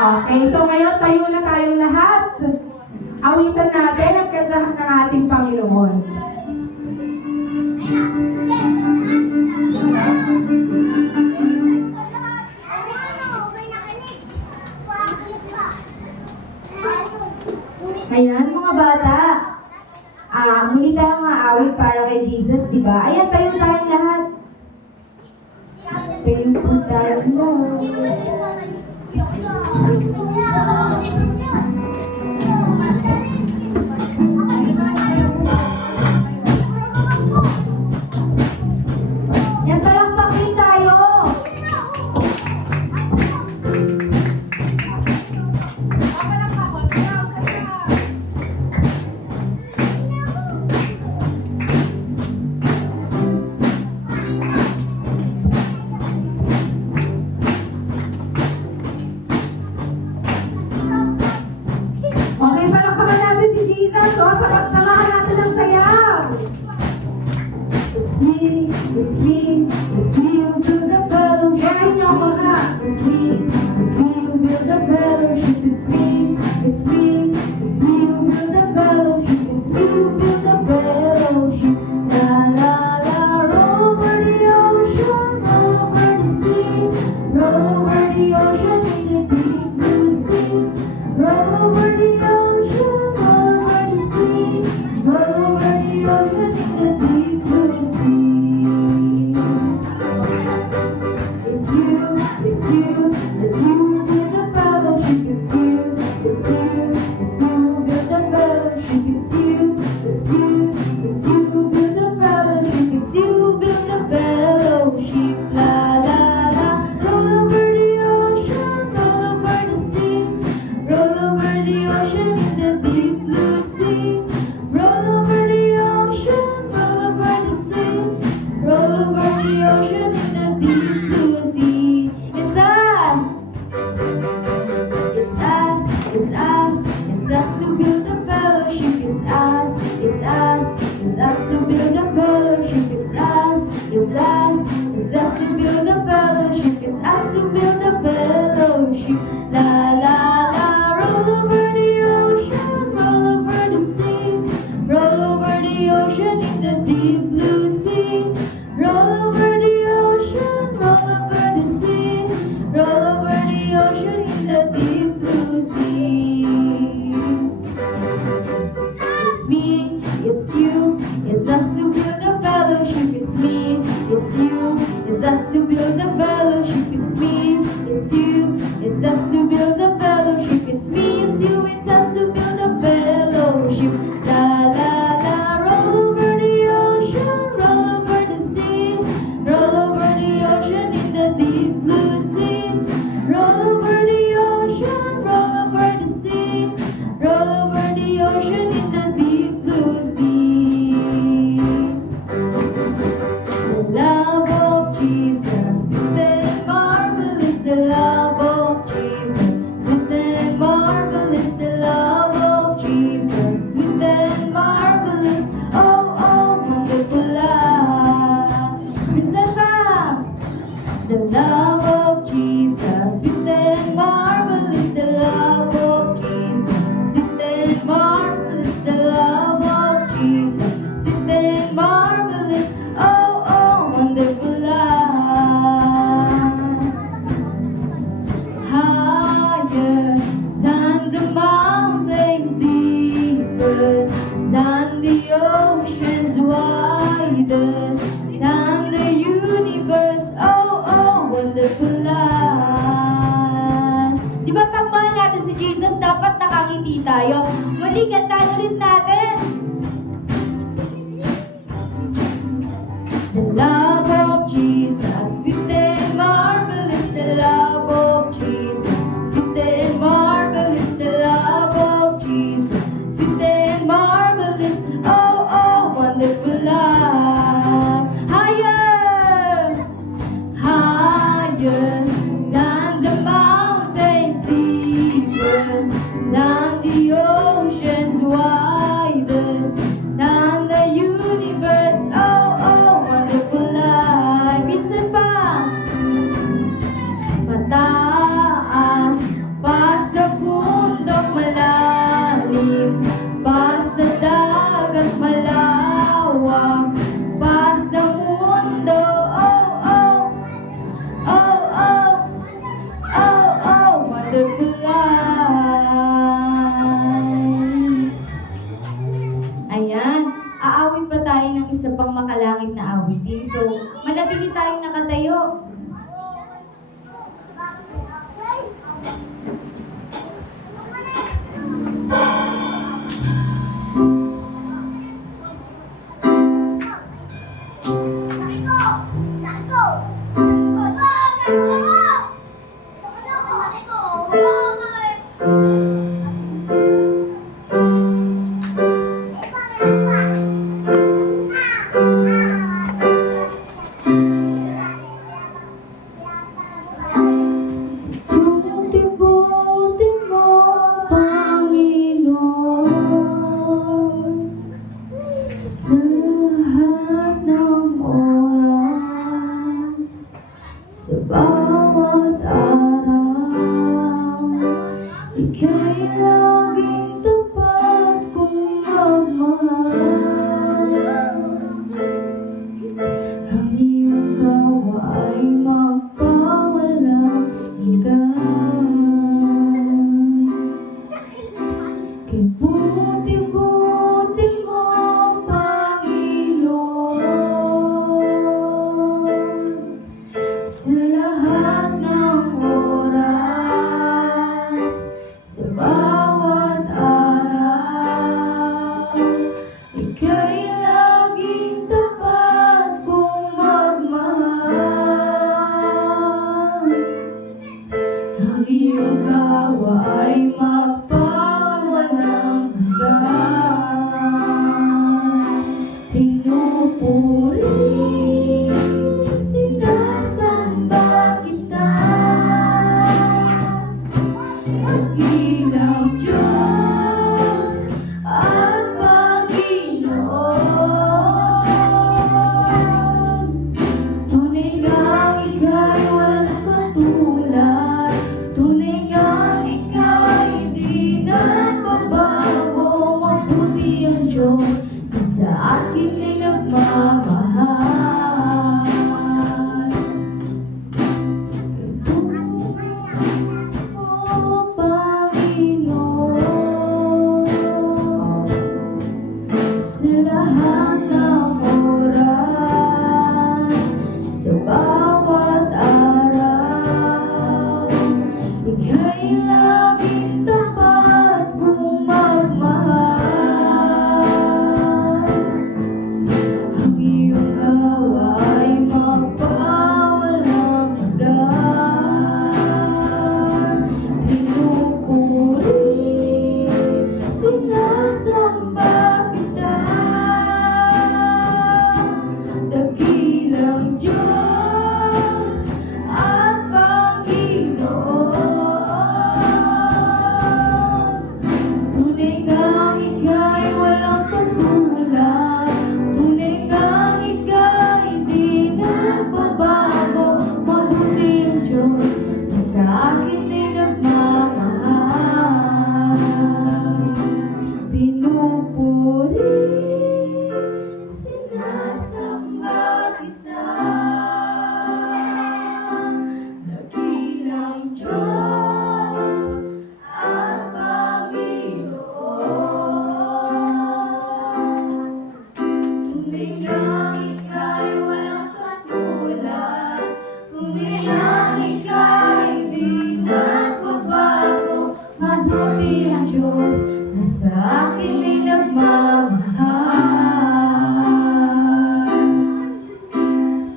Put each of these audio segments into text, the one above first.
Okay, so ngayon tayo na tayong lahat. Awitan natin at kantahan ng ating Panginoon. Ayan, mga bata. Muli tayong maawit para kay Jesus, di ba? Ayan, tayo tayong lahat. Tayo po tayong lahat. Yan, palakpakin tayo. Okay, palakpakan natin si Jesus. O, samahan natin ang sayaw. It's me, it's me, it's me who build the fellowship. Gayahin niyo ako na. It's me who build the fellowship. It's me who build the fellowship. It's me who build the fellowship. La la la, roll over the ocean, roll over the sea, roll over the ocean in the deep blue sea, roll over the ocean, roll over the sea, roll over the ocean in the deep blue sea. It's you, it's you, it's you who build the fellowship. It's you, it's you, it's you who build the fellowship. It's you, it's you, it's you who build the fellowship. It's you who build the fellowship. La la la, roll over the ocean, roll over the sea, roll over the ocean in the deep blue sea, roll over the ocean, roll over the sea, roll over the ocean in the deep blue sea. It's us. It's us, it's us, it's us who build the fellowship. It's us, it's us, it's us who build the fellowship. It's us, it's us, it's us who build the fellowship. It's us who build the fellowship. La la la, roll over the ocean, roll over the sea, roll over the ocean in the deep blue sea, roll over the ocean, roll over the sea, roll over the ocean in the deep blue sea. It's me, it's you, it's us who build the fellowship. It's me, it's you, it's us who build the fellowship. It's me, it's you, it's us who build the fellowship. It's me, it's you, it's us who build the fellowship. La la la, roll over the ocean, roll over the sea, roll over the ocean in the deep blue sea, roll over the ocean, roll over the sea, roll over the ocean in the deep blue sea. The love of Jesus, sweet and marvelous. The love of Jesus, sweet and marvelous. The love of Jesus, sweet and marvelous. Oh, oh, wonderful love. Minsan pa. The love of Jesus, sweet and marvelous. The love of Jesus, sweet and marvelous. The love of Jesus, sweet and marvelous. Oh, oh, wonderful love. Higher than the mountains, deeper than the oceans, wider than the universe. Oh, oh, wonderful land. Di ba pag mahal natin si Jesus, dapat nakangiti tayo? Muli, kantahan ulit natin. The love of Jesus, sweet and marvelous. The love of Jesus, sweet and marvelous. The love of Jesus, sweet and marvelous. Oh, oh, wonderful love. Higher, higher than the mountains, deeper than the oceans, wider than the universe. Oh, oh, wonderful love. morning. So, manatili tayong nakatayo. Buti-buti mo, Panginoon, sa lahat ng oras, sa bawat araw, ika'y laging tapat kong magmahal. Ang iyong gawa ay magpawalang hanggan. Kay buti-buti mo, Panginoon, sa lahat ng oras, sa bawat araw, ika'y laging tapat kong magmahal. Ang iyong gawa ay magpawalang hanggan. Pinupuri, sinasamba kita, dakilang Diyos at Panginoon. Tunay ngang ika'y walang katulad, tunay ngang ika'y di nagbabago. Mabuti ang Diyos na sa akin ay nagmamahal. O Panginoon, sa lahat ng oras, sa bawat araw, ika'y laging tapat kong magmahal. Ang iyong gawa ay magpawalang hanggan. Pinupuri, sinasamba kita, dakilang Diyos at Panginoon. Tunay ngang ika'y walang katulad, tunay ngang ika'y di nagbabago. Mabuti ang Diyos na sa akin ay nagmamahal. Pinupuri, sinasamba kita, dakilang Diyos at Panginoon. Tunay ngang ika'y walang katulad, tunay ngang ika'y di nagbabago. Mabuti ang Diyos na sa akin ay nagmamahal.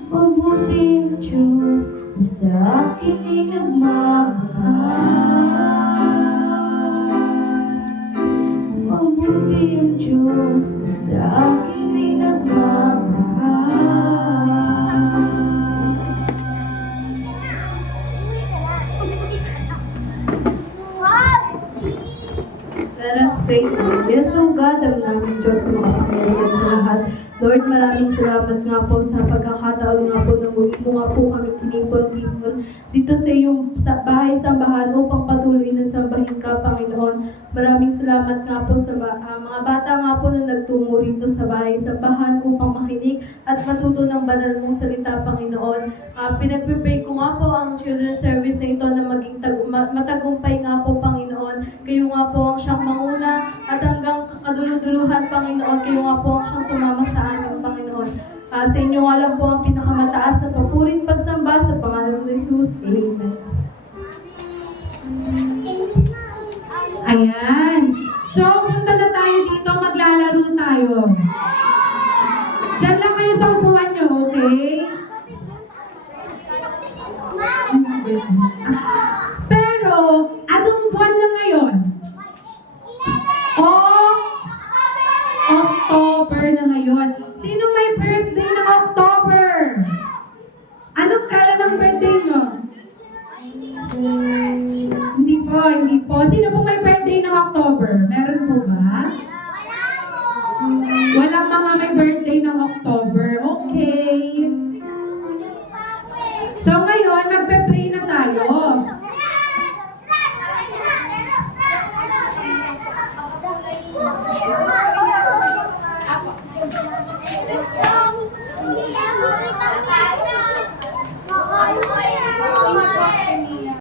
Mabuti ang Diyos na sa akin ay nagmamahal. Mabuti ang Diyos na sa akin ay nagmamahal. Let us pray. Yes, O God, ang naming Diyos sa mga Panginoon sa lahat. Lord, maraming salamat nga po sa pagkakataon nga po na muli mo nga po kami tinipon-tipon dito sa iyong bahay-sambahan upang patuloy na sambahin ka, Panginoon. Maraming salamat nga po sa mga bata nga po na nagtungo rito sa bahay-sambahan upang makinig at matuto ng banal mong salita, Panginoon. Pinagpipray ko nga po ang children's service na ito na maging matagumpay nga po, Panginoon. Kayo nga po ang siyang manguna at hanggang kaduluduluhan, Panginoon. Kayo nga po ang siyang sumama sa amin, Panginoon. Sa inyo nga lang po ang pinakamataas na papurit pagsamba sa pangalan ng Jesus. Amen. Ayan. So, punta na tayo dito. Maglalaro tayo. Diyan lang kayo sa upuan nyo, okay? Pero, anong buwan na ngayon? October na ngayon. Sino may birthday ng October? Anong kala ng birthday nyo? Hindi po. Sino po may birthday ng October? Meron po ba? Walang mga may birthday ng October. Okay. So ngayon, magpe-play